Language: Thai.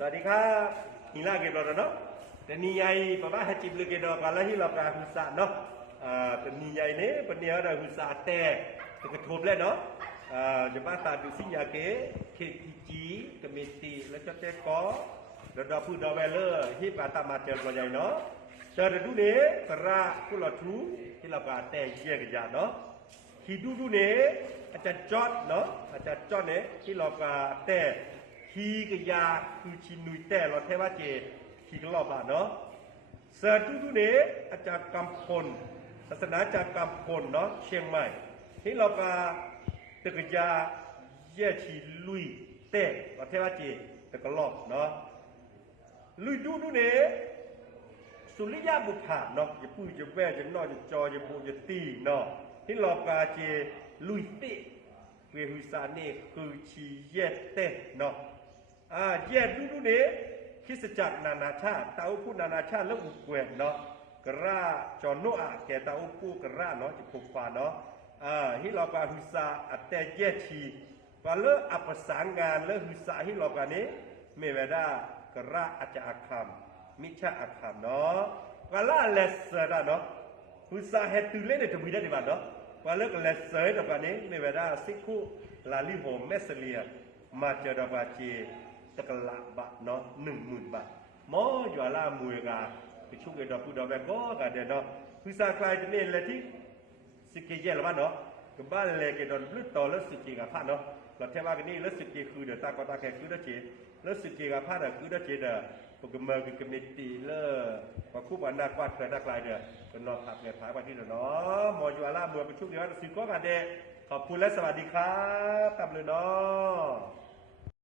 สวัสดีครับฮิลาเกดอร์เนาะแต่นี่ใหญ่ปะบ้าฮัจิบเลเกดอร์กันแล้วฮิลาการหุสาเนาะแต่นี่ใหญ่เนี่ยเป็นเนี้ยเราหุสาแต่กระทบเลยเนาะจะมาตาดูสิญญาเกเคทีจีกเมตีแล้วจะเจ๊ก็แล้วเราพูดดอเวลเลอร์ฮิปอาตามาเจอตัวใหญ่เนาะเจอดูเนี่ยกระกุลทูฮิลาการแต่เยี่ยกันยาเนาะฮิดูเนี่ยอาจารย์จอดเนาะอาจารย์จอดเนี่ยฮิลาการแต่ฮีกยาคือชินุยแต่เราเทว่าเจฮีกลอบะเนาะเสร็จทุกเนี่ยอาจารย์กำพลศาสนาอาจารย์กำพลเนาะเชียงใหม่ที่เราก็ตึกยาเย่ชีลุยแต่เราเทว่าเจตะกลอบเนาะลุยดูเนี่ยสุริยะบุพาเนาะจะพูดจะแว่จะนอจะจอจะบูจะตีเนาะที่เราก็เจลุยเตเวหุสานี่คือชีเย่เตเนาะเย่ดูเนี่ยคริสตจักรนานาชาติตาอุปูนานาชาติแล้วอุกเวนเนาะกระจอนโนอาแกตาอุปูกระเนาะจะผูกฟ้าเนาะฮิลอกาหุสาอัตเตเย่ชีว่าเลิกอัปสานงานเลิกหุสาฮิลอกานี้เมเวดากระอาจจะอาคำมิชาอาคำเนาะว่าละเลสเซอร์เนาะหุสาเฮตุเล่เนี่ยจะมีได้ดีบ้างเนาะว่าเลิกเลสเซอร์ดอกนี้เมเวดาสิคุลาลิโฮเมสเลียมาเจอดอกาเจตะกละบาทเนาะ10,000 บาทหมออยู่อาลามวยกาไปชุกเอดอกพูดอกแบบก็กันเดเนาะหุสาคลายจะเนี่ยเลยที่สิเกเยลบ้านเนาะกับบ้านเล็กดอนพลุต่อแล้วสิเกกับพาเนาะเราเทว่ากันนี่แล้วสิเกคือเดือดตากตาแขกคือเดือดเจแล้วสิเกกับพาเดือดคือเดือดเจเด้อปกเมืองคือกมิตีเลอพอคู่บ้านนักวาดเคยนักลายเด้อเป็นนอนขับเนี่ยพายไปที่เด้อเนาะหมออยู่อาลามวยไปชุกเดียวสิก็กันเดขอบคุณและสวัสดีครับกลับเลยเนาะ